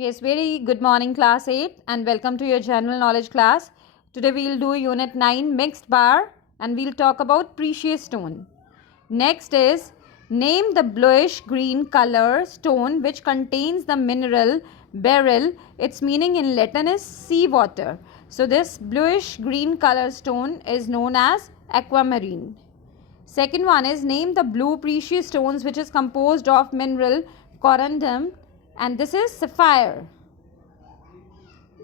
Yes, very good morning, class 8, and welcome to your general knowledge class. Today we'll do unit 9 mixed bar and we'll talk about precious stone. Next is name the bluish green color stone which contains the mineral beryl. Its meaning in Latin is sea water. So this bluish green color stone is known as aquamarine. Second one is name the blue precious stones which is composed of mineral corundum, and this is sapphire.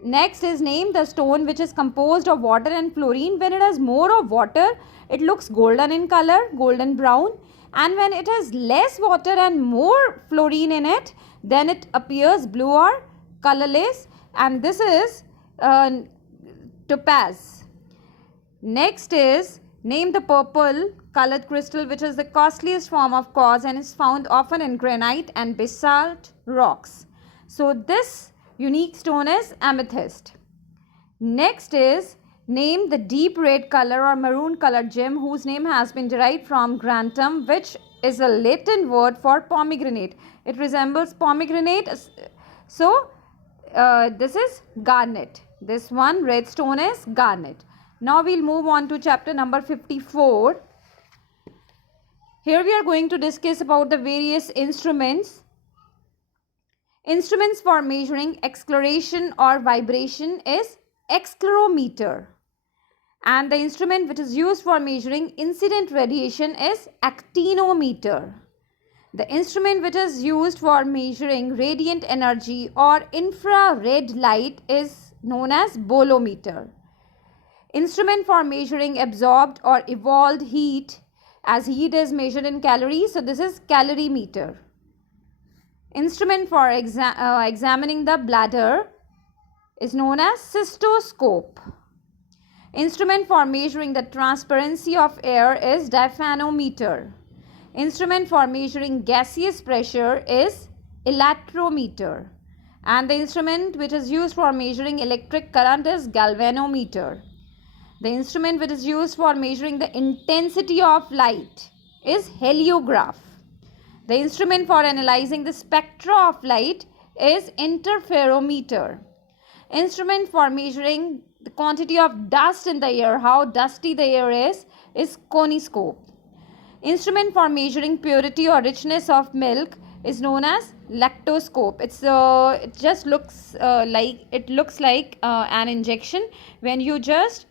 Next is name the stone which is composed of water and fluorine. When it has more of water, it looks golden in color, golden brown, and when it has less water and more fluorine in it, then it appears blue or colorless, and this is topaz. Next is name the purple colored crystal which is the costliest form of quartz and is found often in granite and basalt rocks. So this unique stone is amethyst. Next is name the deep red color or maroon colored gem whose name has been derived from grantum, which is a Latin word for pomegranate. It resembles pomegranate. So this is garnet. This one red stone is garnet. Now we'll move on to chapter number 54. Here we are going to discuss about the various instruments. Instruments for measuring acceleration or vibration is accelerometer. And the instrument which is used for measuring incident radiation is actinometer. The instrument which is used for measuring radiant energy or infrared light is known as bolometer. Instrument for measuring absorbed or evolved heat, as heat is measured in calories, so this is calorimeter. Instrument for examining the bladder is known as cystoscope. Instrument for measuring the transparency of air is diaphanometer. Instrument for measuring gaseous pressure is electrometer. And the instrument which is used for measuring electric current is galvanometer. The instrument which is used for measuring the intensity of light is heliograph. The instrument for analyzing the spectra of light is interferometer. Instrument for measuring the quantity of dust in the air, how dusty the air is coniscope. Instrument for measuring purity or richness of milk is known as lactoscope. It just looks like an injection. When you just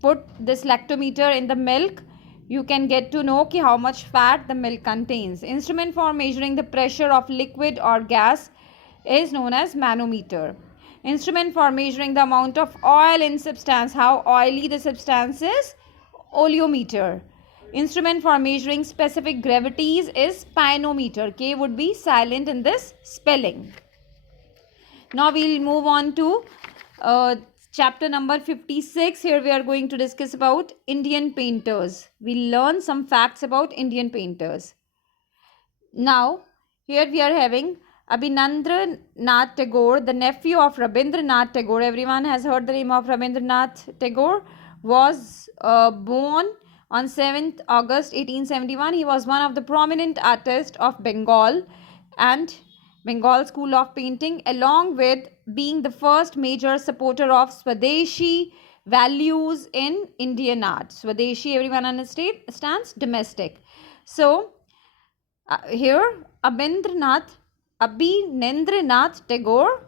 put this lactometer in the milk, you can get to know how much fat the milk contains. Instrument for measuring the pressure of liquid or gas is known as manometer. Instrument for measuring the amount of oil in substance, how oily the substance is, oleometer. Instrument for measuring specific gravities is pinometer. K would be silent in this spelling. Now we'll move on to chapter number 56. Here we are going to discuss about Indian painters. We'll learn some facts about Indian painters. Now, here we are having Abhinandranath Tagore, the nephew of Rabindranath Tagore. Everyone has heard the name of Rabindranath Tagore. Was born on 7th August 1871. He was one of the prominent artists of Bengal and Bengal School of Painting, along with being the first major supporter of Swadeshi values in Indian art. Swadeshi, everyone understands, domestic. So, here Abhinandranath Tagore,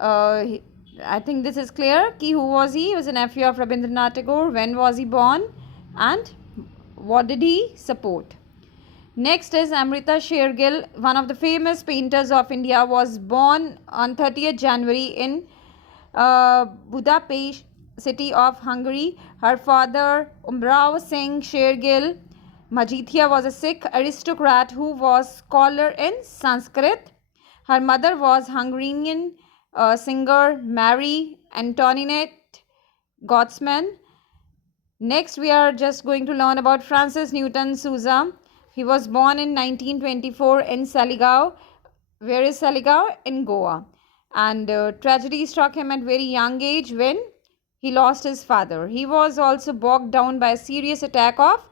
I think this is clear. Who was he? He was a nephew of Rabindranath Tagore. When was he born? And what did he support? Next is Amrita Shergill, one of the famous painters of India, was born on 30th January in Budapest city of Hungary. Her father, Umrao Singh Shergill Majithia, was a Sikh aristocrat who was scholar in Sanskrit. Her mother was Hungarian singer Mary Antoinette Gottsman. Next, we are just going to learn about Francis Newton Sousa. He was born in 1924 in Saligao. Where is Saligao? In Goa. And tragedy struck him at very young age when he lost his father. He was also bogged down by a serious attack of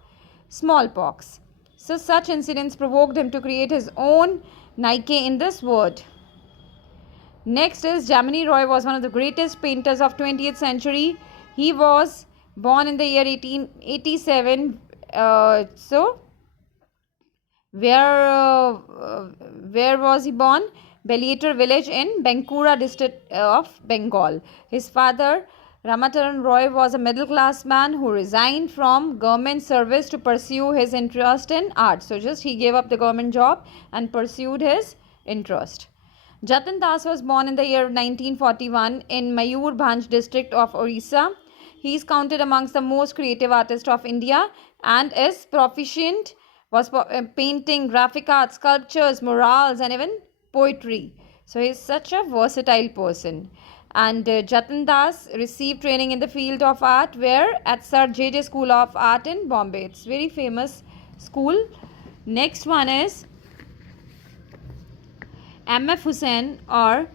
smallpox. So such incidents provoked him to create his own Nike in this word. Next is Jamini Roy was one of the greatest painters of 20th century. He was born in the year 1887. Where was he born? Beliater village in Bankura district of Bengal. His father Ramataran Roy was a middle class man who resigned from government service to pursue his interest in art. So just he gave up the government job and pursued his interest. Jatin Das was born in the year 1941 in Mayurbhanj district of Orissa. He is counted amongst the most creative artists of India and is proficient was painting, graphic art, sculptures, murals and even poetry. So he is such a versatile person. And Jatin Das received training in the field of art where at Sir J.J. School of Art in Bombay. It's very famous school. Next one is M.F. Hussain or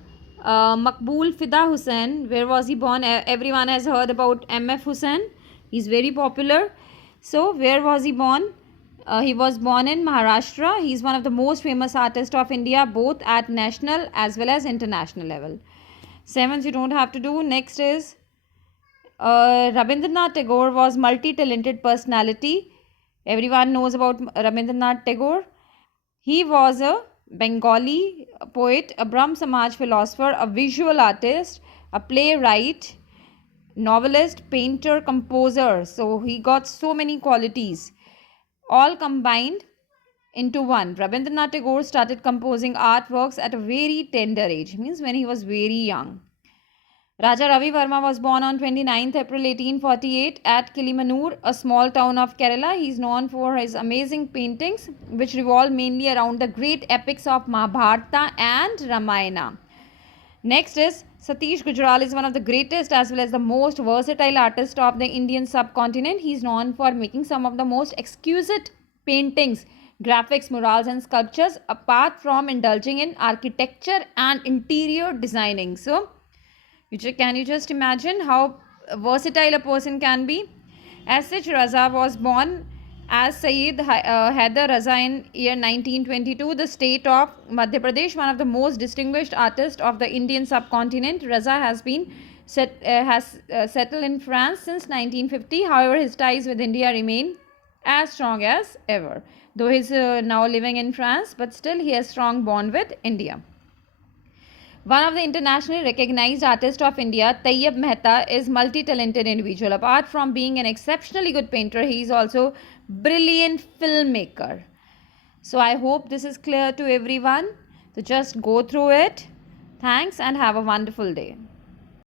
Maqbool Fida Hussain. Where was he born? Everyone has heard about M.F. Hussain. He's very popular. So where was he born? He was born in Maharashtra. He is one of the most famous artists of India, both at national as well as international level. 7th you don't have to do. Next is Rabindranath Tagore was multi-talented personality. Everyone knows about Rabindranath Tagore. He was a Bengali poet, a Brahm Samaj philosopher, a visual artist, a playwright, novelist, painter, composer. So he got so many qualities, all combined into one. Rabindranath Tagore started composing artworks at a very tender age, means when he was very young. Raja Ravi Verma was born on 29th April 1848 at Kilimanur, a small town of Kerala. He is known for his amazing paintings, which revolve mainly around the great epics of Mahabharata and Ramayana. Next is Satish Gujral is one of the greatest as well as the most versatile artist of the Indian subcontinent. He is known for making some of the most exquisite paintings, graphics, murals and sculptures, apart from indulging in architecture and interior designing. So can you just imagine how versatile a person can be? S.H. Raza was born as Sayyid Haider Raza in year 1922, the state of Madhya Pradesh, one of the most distinguished artists of the Indian subcontinent. Raza has been settled in France since 1950. However, his ties with India remain as strong as ever. Though he is now living in France, but still he has strong bond with India. One of the internationally recognized artists of India, Tayyab Mehta, is multi-talented individual. Apart from being an exceptionally good painter, he is also brilliant filmmaker. So I hope this is clear to everyone. So just go through it. Thanks and have a wonderful day.